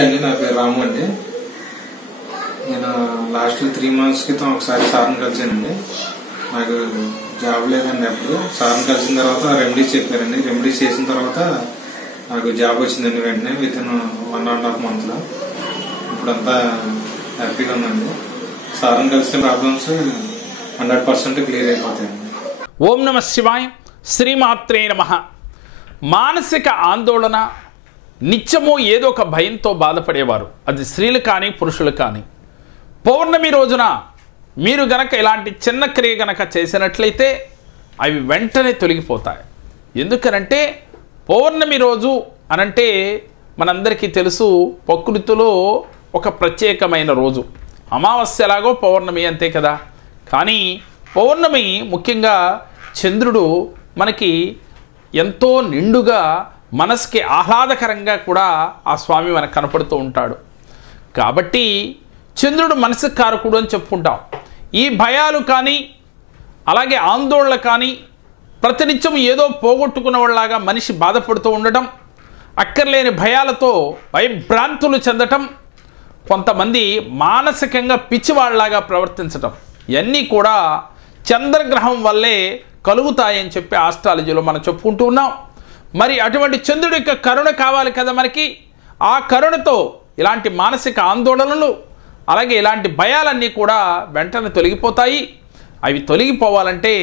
అండి నా పేరు రాము అండి. నేను లాస్ట్ త్రీ మంత్స్ క్రితం ఒకసారి సార్ని కలిసానండి. నాకు జాబ్ లేదండి అప్పుడు. సార్ని కలిసిన తర్వాత రెమెడీస్ చెప్పారండి. రెమెడీస్ చేసిన తర్వాత నాకు జాబ్ వచ్చిందండి వెంటనే within one and half మంత్లో ఇప్పుడంతా హ్యాపీగా ఉందండి. సార్ని కలిసిన ప్రాబ్లమ్స్ హండ్రెడ్ పర్సెంట్ క్లియర్ అయిపోతాయండి. ఓం నమ శివాయ్. శ్రీమాత్రే నమ. మానసిక ఆందోళన నిత్యము ఏదో ఒక భయంతో బాధపడేవారు. అది స్త్రీలు కానీ పురుషులు కానీ. పౌర్ణమి రోజున మీరు గనక ఇలాంటి చిన్న క్రియ గనక చేసినట్లయితే అవి వెంటనే తొలగిపోతాయి. ఎందుకనంటే పౌర్ణమి రోజు అనంటే మనందరికీ తెలుసు ప్రకృతిలో ఒక ప్రత్యేకమైన రోజు. అమావాస్య ఎలాగో పౌర్ణమి అంతే కదా. కానీ పౌర్ణమి ముఖ్యంగా చంద్రుడు మనకి ఎంతో నిండుగా మనసుకి ఆహ్లాదకరంగా కూడా ఆ స్వామి మనకు కనపడుతూ ఉంటాడు. కాబట్టి చంద్రుడు మనసు కారకుడు అని చెప్పుకుంటాం. ఈ భయాలు కానీ అలాగే ఆందోళన కానీ ప్రతినిత్యం ఏదో పోగొట్టుకున్న వాళ్ళలాగా మనిషి బాధపడుతూ ఉండటం అక్కర్లేని భయాలతో భయభ్రాంతులు చెందటం కొంతమంది మానసికంగా పిచ్చివాళ్ళాగా ప్రవర్తించటం ఇవన్నీ కూడా చంద్రగ్రహం వల్లే కలుగుతాయని చెప్పి ఆస్ట్రాలజీలో మనం చెప్పుకుంటూ ఉన్నాం. మరి అటువంటి చంద్రుడి యొక్క కరుణ కావాలి కదా మనకి. ఆ కరుణతో ఇలాంటి మానసిక ఆందోళనలు అలాగే ఇలాంటి భయాలన్నీ కూడా వెంటనే తొలగిపోతాయి. అవి తొలగిపోవాలంటే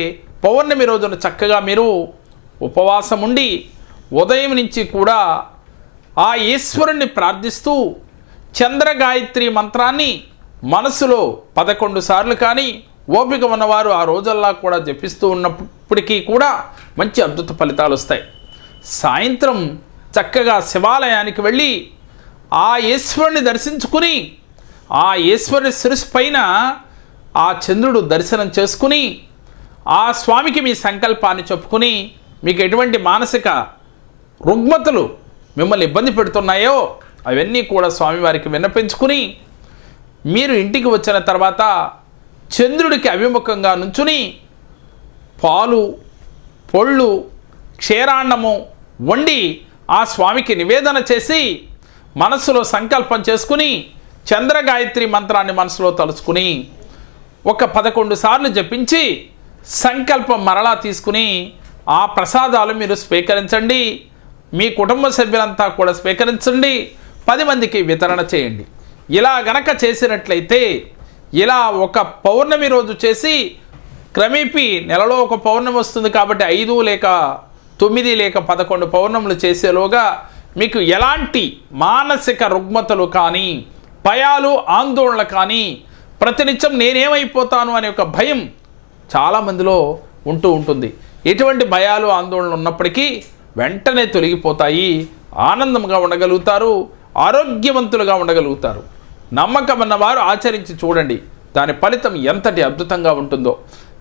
పౌర్ణమి రోజున చక్కగా మీరు ఉపవాసం ఉండి ఉదయం నుంచి కూడా ఆ ఈశ్వరుణ్ణి ప్రార్థిస్తూ చంద్రగాయత్రి మంత్రాన్ని మనసులో పదకొండు సార్లు కానీ ఓపిక ఉన్నవారు ఆ రోజల్లా కూడా జపిస్తూ ఉన్నప్పటికీ కూడా మంచి అద్భుత ఫలితాలు వస్తాయి సాయంత్రం చక్కగా శివాలయానికి వెళ్ళి ఆ ఈశ్వరుని దర్శించుకుని ఆ ఈశ్వరుని శిరస్సు పైన ఆ చంద్రుడు దర్శనం చేసుకుని ఆ స్వామికి మీ సంకల్పాన్ని చెప్పుకుని మీకు ఎటువంటి మానసిక రుగ్మతలు మిమ్మల్ని ఇబ్బంది పెడుతున్నాయో అవన్నీ కూడా స్వామివారికి విన్నపించుకుని మీరు ఇంటికి వచ్చిన తర్వాత చంద్రుడికి అభిముఖంగా నుంచుని పాలు పొళ్ళు క్షీరాన్నము వండి ఆ స్వామికి నివేదన చేసి మనస్సులో సంకల్పం చేసుకుని చంద్రగాయత్రి మంత్రాన్ని మనసులో తలుచుకుని ఒక పదకొండు సార్లు జపించి సంకల్పం మరలా తీసుకుని ఆ ప్రసాదాలు మీరు స్వీకరించండి. మీ కుటుంబ సభ్యులంతా కూడా స్వీకరించండి. పది మందికి వితరణ చేయండి. ఇలా గనక చేసినట్లయితే ఇలా ఒక పౌర్ణమి రోజు చేసి క్రమేపీ నెలలో ఒక పౌర్ణమి వస్తుంది కాబట్టి ఐదు లేక తొమ్మిది లేక పదకొండు పౌర్ణములు చేసేలోగా మీకు ఎలాంటి మానసిక రుగ్మతలు కానీ భయాలు ఆందోళన కానీ ప్రతినిత్యం నేనేమైపోతాను అనే ఒక భయం చాలామందిలో ఉంటూ ఉంటుంది. ఎటువంటి భయాలు ఆందోళనలు ఉన్నప్పటికీ వెంటనే తొలగిపోతాయి. ఆనందంగా ఉండగలుగుతారు ఆరోగ్యవంతులుగా ఉండగలుగుతారు. నమ్మకం అన్నవారు ఆచరించి చూడండి దాని ఫలితం ఎంతటి అద్భుతంగా ఉంటుందో.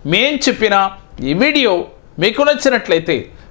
మేం చెప్పిన ఈ వీడియో మీకు నచ్చినట్లయితే